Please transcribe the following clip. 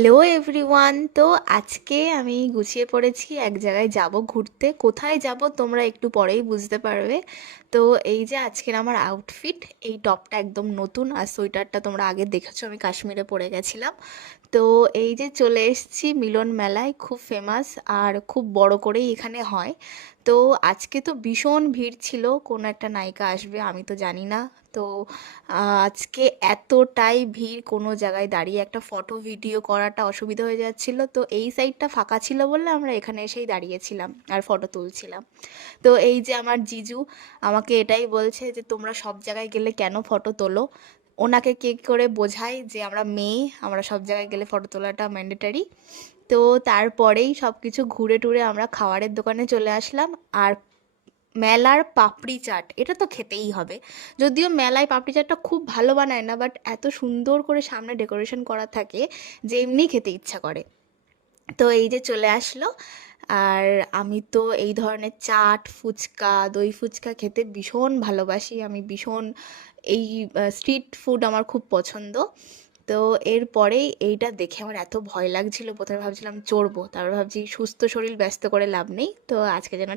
Hello everyone. তো আজকে আমি গুছিয়ে পড়েছি, এক জায়গায় যাব ঘুরতে। কোথায় যাব তোমরা একটু পরেই বুঝতে পারবে। তো এই যে আজকের আমার আউটফিট, এই টপটা একদম নতুন, আর সোয়েটারটা তোমরা আগে দেখেছো আমি কাশ্মীরে পরে গেছিলাম। তো এই যে চলে এসেছি মিলন মেলায়, খুব ফেমাস আর খুব বড় করেই এখানে হয়। তো আজকে তো ভীষণ ভিড় ছিল, কোনো একটা নায়িকা আসবে আমি তো জানি না। তো আজকে এতটাই ভিড়, কোনো জায়গায় দাঁড়িয়ে একটা ফটো ভিডিও করাটা অসুবিধা হয়ে যাচ্ছিল। তো এই সাইডটা ফাঁকা ছিল বলে আমরা এখানে এসেই দাঁড়িয়েছিলাম আর ফটো তুলছিলাম। তো এই যে আমার জিজু আমাকে এটাই বলছে যে তোমরা সব জায়গায় গেলে কেন ফটো তোলো। ওনাকে কে করে বোঝাই যে আমরা মেয়ে, আমরা সব জায়গায় গেলে ফটো তোলাটা ম্যান্ডেটারি। তো তারপরেই সব কিছু ঘুরে টুরে আমরা খাবারের দোকানে চলে আসলাম। আর মেলার পাপড়ি চাট এটা তো খেতেই হবে। যদিও মেলায় পাপড়ি চাটটা খুব ভালো বানায় না, বাট এত সুন্দর করে সামনে ডেকোরেশন করা থাকে যে এমনি খেতে ইচ্ছা করে। তো এই যে চলে আসলো। আর আমি তো এই ধরনের চাট, ফুচকা, দই ফুচকা খেতে ভীষণ ভালোবাসি। আমি ভীষণ এই স্ট্রিট ফুড আমার খুব পছন্দ। তো এরপরেই এইটা দেখে আমার এত ভয় লাগছিল, প্রথমে ভাবছিলাম চড়বো, তারপর ভাবছি সুস্থ শরীর ব্যস্ত করে লাভ নেই, তো আজকে যেন